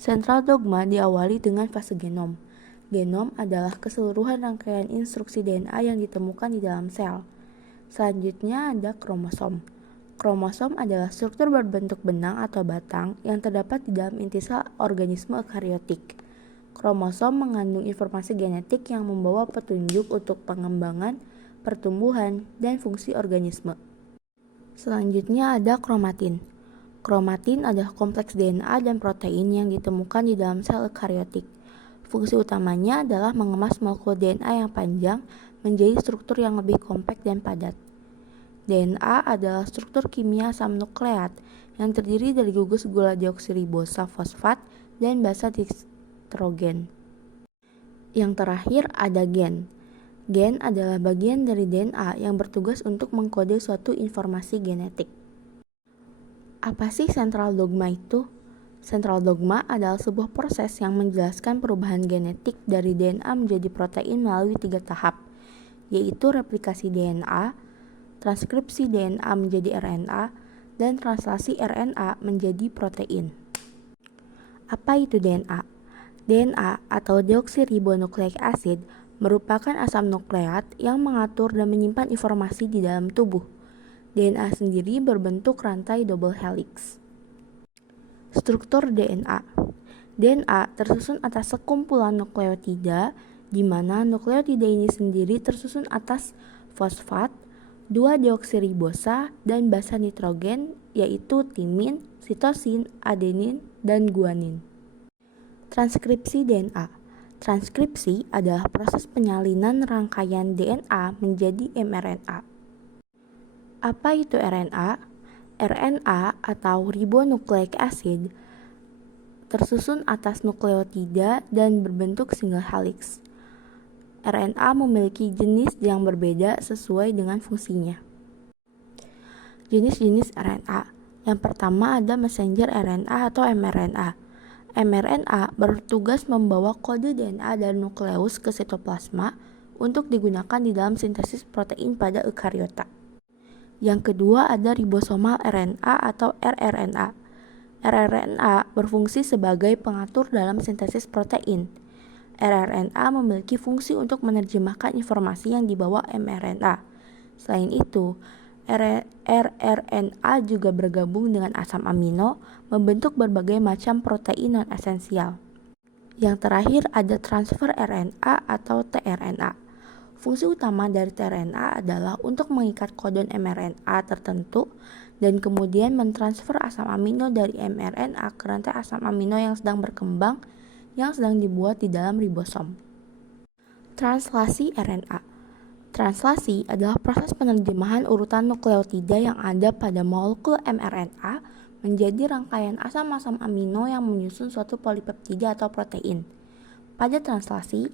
Sentral dogma diawali dengan fase genom. Genom adalah keseluruhan rangkaian instruksi DNA yang ditemukan di dalam sel. Selanjutnya ada kromosom. Kromosom adalah struktur berbentuk benang atau batang yang terdapat di dalam inti sel organisme eukariotik. Kromosom mengandung informasi genetik yang membawa petunjuk untuk pengembangan, pertumbuhan, dan fungsi organisme. Selanjutnya ada kromatin. Kromatin adalah kompleks DNA dan protein yang ditemukan di dalam sel eukariotik. Fungsi utamanya adalah mengemas molekul DNA yang panjang menjadi struktur yang lebih kompak dan padat. DNA adalah struktur kimia asam nukleat yang terdiri dari gugus gula deoksiribosa fosfat dan basa nitrogen. Yang terakhir ada gen. Gen adalah bagian dari DNA yang bertugas untuk mengkode suatu informasi genetik. Apa sih sentral dogma itu? Sentral dogma adalah sebuah proses yang menjelaskan perubahan genetik dari DNA menjadi protein melalui 3 tahap, yaitu replikasi DNA, transkripsi DNA menjadi RNA, dan translasi RNA menjadi protein. Apa itu DNA? DNA atau deoksiribonukleik acid merupakan asam nukleat yang mengatur dan menyimpan informasi di dalam tubuh. DNA sendiri berbentuk rantai double helix. Struktur DNA. DNA tersusun atas sekumpulan nukleotida, di mana nukleotida ini sendiri tersusun atas fosfat, 2-deoksiribosa, dan basa nitrogen, yaitu timin, sitosin, adenin, dan guanin. Transkripsi DNA. Transkripsi adalah proses penyalinan rangkaian DNA menjadi mRNA. Apa itu RNA? RNA atau ribonukleik acid tersusun atas nukleotida dan berbentuk single helix. RNA memiliki jenis yang berbeda sesuai dengan fungsinya. Jenis-jenis RNA. Yang pertama ada messenger RNA atau mRNA. mRNA bertugas membawa kode DNA dari nukleus ke sitoplasma untuk digunakan di dalam sintesis protein pada eukariota. Yang kedua ada ribosomal RNA atau rRNA. rRNA berfungsi sebagai pengatur dalam sintesis protein. rRNA memiliki fungsi untuk menerjemahkan informasi yang dibawa mRNA. Selain itu, rRNA juga bergabung dengan asam amino, membentuk berbagai macam protein non-esensial. Yang terakhir ada transfer RNA atau tRNA. Fungsi utama dari tRNA adalah untuk mengikat kodon mRNA tertentu dan kemudian mentransfer asam amino dari mRNA ke rantai asam amino yang sedang berkembang yang sedang dibuat di dalam ribosom. Translasi RNA. Translasi adalah proses penerjemahan urutan nukleotida yang ada pada molekul mRNA menjadi rangkaian asam-asam amino yang menyusun suatu polipeptida atau protein. Pada translasi,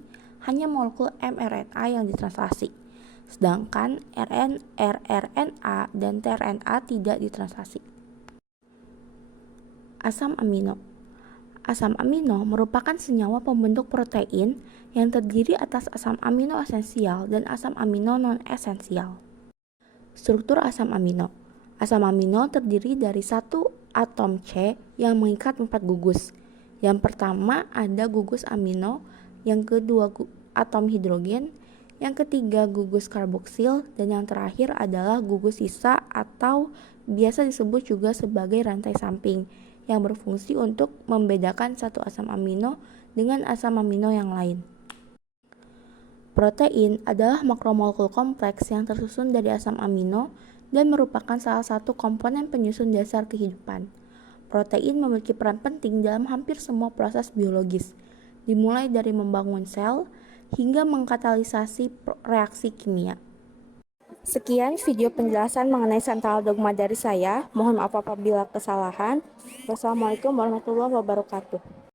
hanya molekul mRNA yang ditranslasi, sedangkan rRNA dan tRNA tidak ditranslasi. Asam amino. Asam amino merupakan senyawa pembentuk protein yang terdiri atas asam amino esensial dan asam amino non-esensial. Struktur asam amino. Asam amino terdiri dari satu atom C yang mengikat 4 gugus. Yang pertama ada gugus amino, yang kedua atom hidrogen, yang ketiga gugus karboksil, dan yang terakhir adalah gugus sisa atau biasa disebut juga sebagai rantai samping yang berfungsi untuk membedakan satu asam amino dengan asam amino yang lain. Protein adalah makromolekul kompleks yang tersusun dari asam amino dan merupakan salah satu komponen penyusun dasar kehidupan. Protein memiliki peran penting dalam hampir semua proses biologis, dimulai dari membangun sel hingga mengkatalisasi reaksi kimia. Sekian video penjelasan mengenai sentral dogma dari saya. Mohon maaf apabila kesalahan. Wassalamualaikum warahmatullahi wabarakatuh.